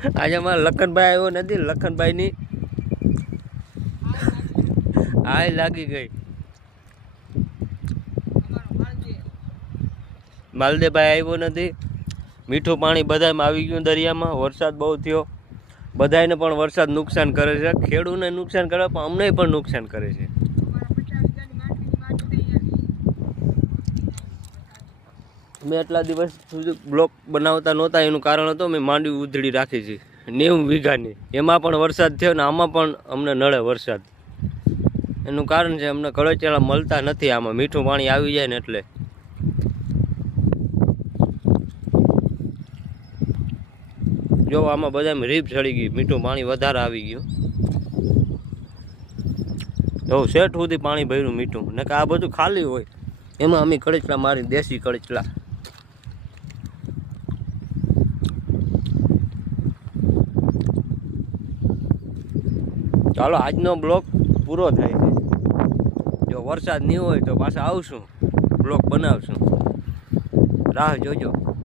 આજે અમારા લખનભાઈ આવ્યો નથી, લખનભાઈની હાય લાગી ગઈ. માલદેભાઈ આવ્યો નથી. મીઠું પાણી બધામાં આવી ગયું દરિયામાં. વરસાદ બહુ થયો. બધાને પણ વરસાદ નુકસાન કરે છે. ખેડૂતને નુકસાન કરે પણ અમને પણ નુકસાન કરે છે. મેં એટલા દિવસ સુધી બ્લોક બનાવતા નહોતા, એનું કારણ હતું મેં માંડવી ઉધડી રાખી છે 90 વીઘાની. એમાં પણ વરસાદ થયો ને આમાં પણ અમને નડે વરસાદ. એનું કારણ છે અમને કળચેલા મળતા નથી. આમાં મીઠું પાણી આવી જાય ને એટલે. જો આમાં બધામાં રીપ ચડી ગઈ, મીઠું પાણી વધારે આવી ગયું. એવું શેઠ સુધી પાણી ભર્યું મીઠું, ને કે આ બધું ખાલી હોય એમાં અમે કળચલા મારી, દેશી કળચલા. ચાલો આજનો બ્લોક પૂરો થાય છે. જો વરસાદ નહીં હોય તો પાછા આવશું, બ્લોક બનાવશું. રાહ જોજો.